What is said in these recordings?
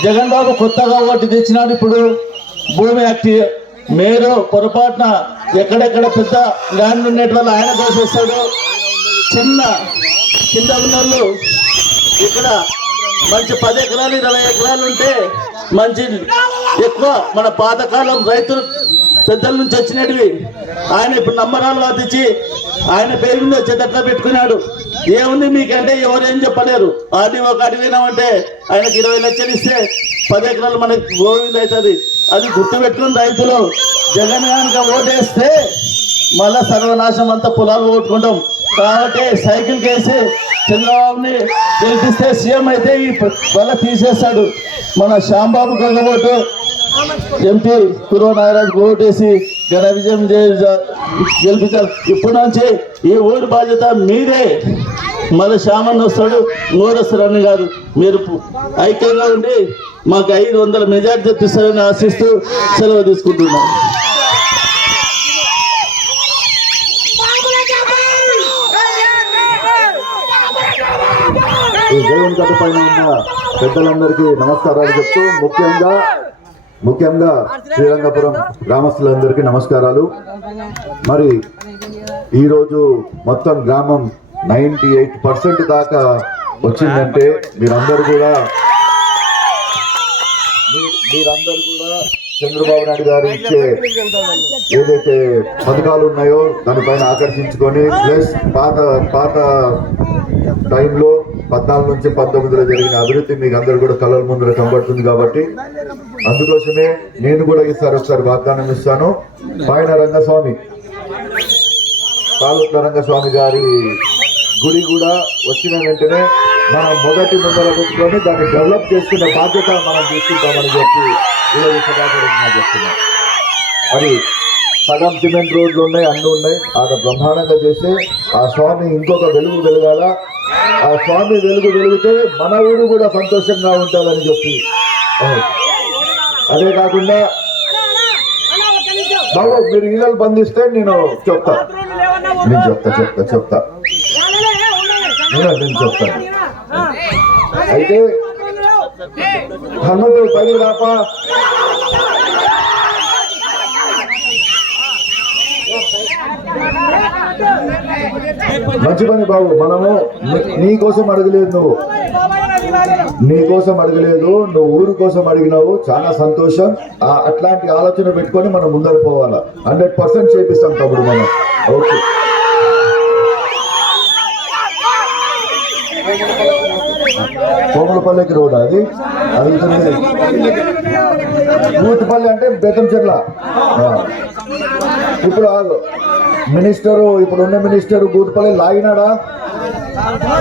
జగన్ బాబు కొత్తగా ఓటు తెచ్చినాడు ఇప్పుడు భూమి యాక్ట్ మీరు పొరపాటున ఎక్కడెక్కడ పెద్ద ల్యాండ్ ఉండేటి వల్ల ఆయన కోసేస్తాడు చిన్న కింద ఉన్నోళ్ళు ఇక్కడ మంచి పది ఎకరాలు ఇరవై ఎకరాలు ఉంటే మంచి ఎక్కువ మన పాతకాలం రైతులు పెద్దల నుంచి వచ్చినటివి. ఆయన ఇప్పుడు నమ్మరాలు తెచ్చి ఆయన పేరు మీద వచ్చేటట్లా పెట్టుకున్నాడు. ఏముంది మీకంటే ఎవరేం చెప్పలేరు. అది ఒక అడిగినామంటే ఆయనకి ఇరవై లక్షలు ఇస్తే పది ఎకరాలు మనకి గోవింద్ అవుతుంది. అది గుర్తు పెట్టుకుని రైతులు జగన్ కనుక ఓటేస్తే మళ్ళా సర్వనాశం అంతా పొలాలు కొట్టుకుంటాం. కాబట్టి సైకిల్ కేసి చంద్రబాబుని గెలిపిస్తే సీఎం అయితే ఈ వల్ల తీసేస్తాడు. మన శ్యాంబాబు గంగబోటు ఎంపీ కురవ నాగరాజ్ ఓటేసి ఘన విజయం గెలిపించారు. ఇప్పటి నుంచి ఈ ఊరి బాధ్యత మీదే. మళ్ళీ శ్యామన్ వస్తాడు నూరు కాదు. మీరు ఐక్యంగా ఉండి మాకు ఐదు వందల మెజార్టీ తెప్పిస్తారని ఆశిస్తూ సెలవు తీసుకుంటున్నాం. దేవుని గడ్డ పైన ఉన్న పెద్దలందరికీ నమస్కారాలు చెప్తూ ముఖ్యంగా ముఖ్యంగా శ్రీరంగపురం గ్రామస్తులందరికీ నమస్కారాలు. మరి ఈరోజు మొత్తం గ్రామం నైంటీ ఎయిట్ పర్సెంట్ దాకా వచ్చిందంటే మీరందరూ కూడా మీ- మీరందరూ కూడా చంద్రబాబు నాయుడు గారు ఇచ్చే ఏదైతే పథకాలు ఉన్నాయో దానిపైన ఆకర్షించుకొని ప్లస్ పాత పాత టైంలో పద్నాలుగు నుంచి పంతొమ్మిదిలో జరిగిన అభివృద్ధి మీకు అందరు కూడా కళ్ళ ముందర కనబడుతుంది కాబట్టి అందుకోసమే నేను కూడా ఈసారి ఒకసారి వాగ్దానం ఇస్తాను. పైన రంగస్వామి పాలకుల రంగస్వామి గారి గుడి కూడా వచ్చిన వెంటనే మనం మొదటి ముందర పెట్టుకొని దాన్ని డెవలప్ చేసుకునే బాధ్యత మనం తీసుకుంటామని చెప్పి ఈరోజు సభాపరంగా చెప్తున్నాం అది సగం సిమెంట్ రోడ్లు ఉన్నాయి అన్ని ఉన్నాయి. ఆడ బ్రహ్మాండంగా చేస్తే ఆ స్వామి ఇంకొక వెలుగు వెలగాల. ఆ స్వామి వెలుగు వెలిగితే మన ఊరు కూడా సంతోషంగా ఉంటుందని చెప్పి. అదే కాకుండా బాబు మీరు ఈనలు బంధిస్తే నేను చెప్తా. నేను చెప్తా చెప్తా చెప్తా. నేను చెప్తాను అయితే హనుమంతుడు పైన రాపా. మంచి పని బాబు మనము నీ- కోసం అడగలేదు నువ్వు. నీ కోసం అడగలేదు నువ్వు ఊరు కోసం అడిగినావు చాలా సంతోషం. అట్లాంటి ఆలోచన పెట్టుకొని మనం ముందర పోవాలా? హండ్రెడ్ పర్సెంట్ చేపిస్తాం తమ్ముడు మనం. ఓకే. కోమలపల్లికి రోడ్ అది? అడుగుతుంది కూతుపల్లి అంటే బేతం చెట్ల. ఇప్పుడు ఆగు. మినిస్టరు ఇప్పుడు ఉన్న మినిస్టర్ గూటుపల్లి లాగినాడా?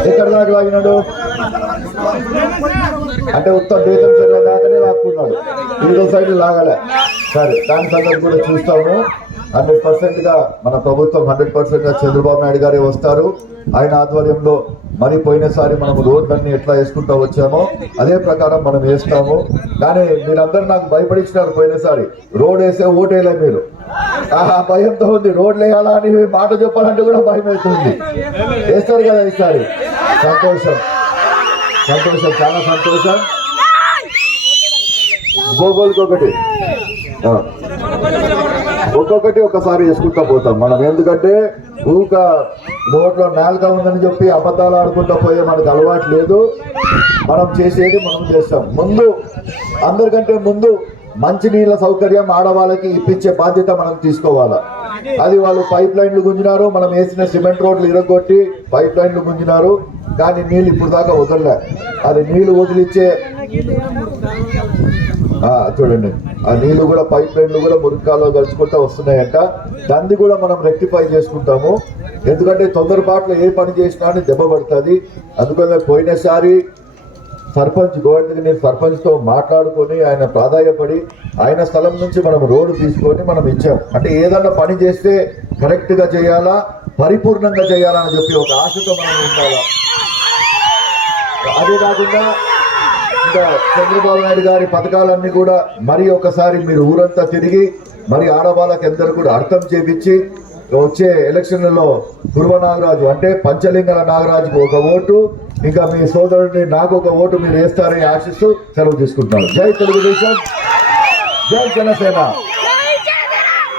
ఎక్కడ దాకా లాగినాడు? అంటే ఉత్తర దేశం చెట్ల దాకానే లాక్కున్నాడు. ఇంకో సైడ్ లాగలే. సరే దాని సందర్భం కూడా చూస్తాము. హండ్రెడ్ పర్సెంట్గా మన ప్రభుత్వం హండ్రెడ్ పర్సెంట్గా చంద్రబాబు నాయుడు గారే వస్తారు. ఆయన ఆధ్వర్యంలో మరి పోయినసారి మనం రోడ్లన్నీ ఎట్లా వేసుకుంటూ వచ్చామో అదే ప్రకారం మనం వేస్తాము. కానీ మీరందరూ నాకు భయపడించినారు పోయినసారి. రోడ్ వేసే ఓటేలే మీరు. ఆ భయంతో ఉంది. రోడ్లు వేయాలా అని మాట చెప్పాలంటే కూడా భయం అవుతుంది. వేస్తారు కదా ఈసారి. సంతోషం. సంతోషం. చాలా సంతోషం. గోగోల్కి ఒకటి. ఒక్కొక్కటి ఒక్కసారి వేసుకుంటా పోతాం. మనం ఎందుకంటే ఊక నోట్లో నాలుక ఉందని చెప్పి అబద్ధాలు ఆడుకుంటా పోయే మనకు అలవాటు లేదు. మనం చేసేది మనం చేస్తాం. ముందు అందరికంటే ముందు మంచినీళ్ళ సౌకర్యం ఆడవాళ్ళకి ఇప్పించే బాధ్యత మనం తీసుకోవాలా. అది వాళ్ళు పైప్ లైన్లు గుంజినారు మనం వేసిన సిమెంట్ రోడ్లు ఇరగొట్టి పైప్ లైన్లు గుంజినారు కానీ నీళ్ళు ఇప్పుడు దాకా వదలలే. అది నీళ్ళు వదిలిచ్చే చూడండి. ఆ నీళ్ళు కూడా పైప్ లైన్లు కూడా మురికాలో కలుసుకుంటా వస్తున్నాయంట. దాన్ని కూడా మనం రెక్టిఫై చేసుకుంటాము. ఎందుకంటే తొందరపాట్లో ఏ పని చేసినా అని దెబ్బ పడుతుంది. అందుకనే పోయినసారి సర్పంచ్ గోవర్ధన్ నేను సర్పంచ్తో మాట్లాడుకొని ఆయన ప్రాధాన్యపడి ఆయన స్థలం నుంచి మనం రోడ్డు తీసుకొని మనం ఇచ్చాం. అంటే ఏదన్నా పని చేస్తే కరెక్ట్గా చేయాలా? పరిపూర్ణంగా చేయాలని చెప్పి ఒక ఆశతో మనం ఉండాలా? అదే కాకుండా ఇంకా చంద్రబాబు నాయుడు గారి పథకాలన్నీ కూడా మరి ఒకసారి మీరు ఊరంతా తిరిగి మరి ఆడవాళ్ళకి అందరూ కూడా అర్థం చేపించి వచ్చే ఎలక్షన్లలో గురువ నాగరాజు అంటే పంచలింగల నాగరాజుకు ఒక ఓటు ఇంకా మీ సోదరుడిని నాకు ఒక ఓటు మీరు వేస్తారని ఆశిస్తూ సెలవు తీసుకుంటున్నాను. జై తెలుగుదేశం. జై జనసేన.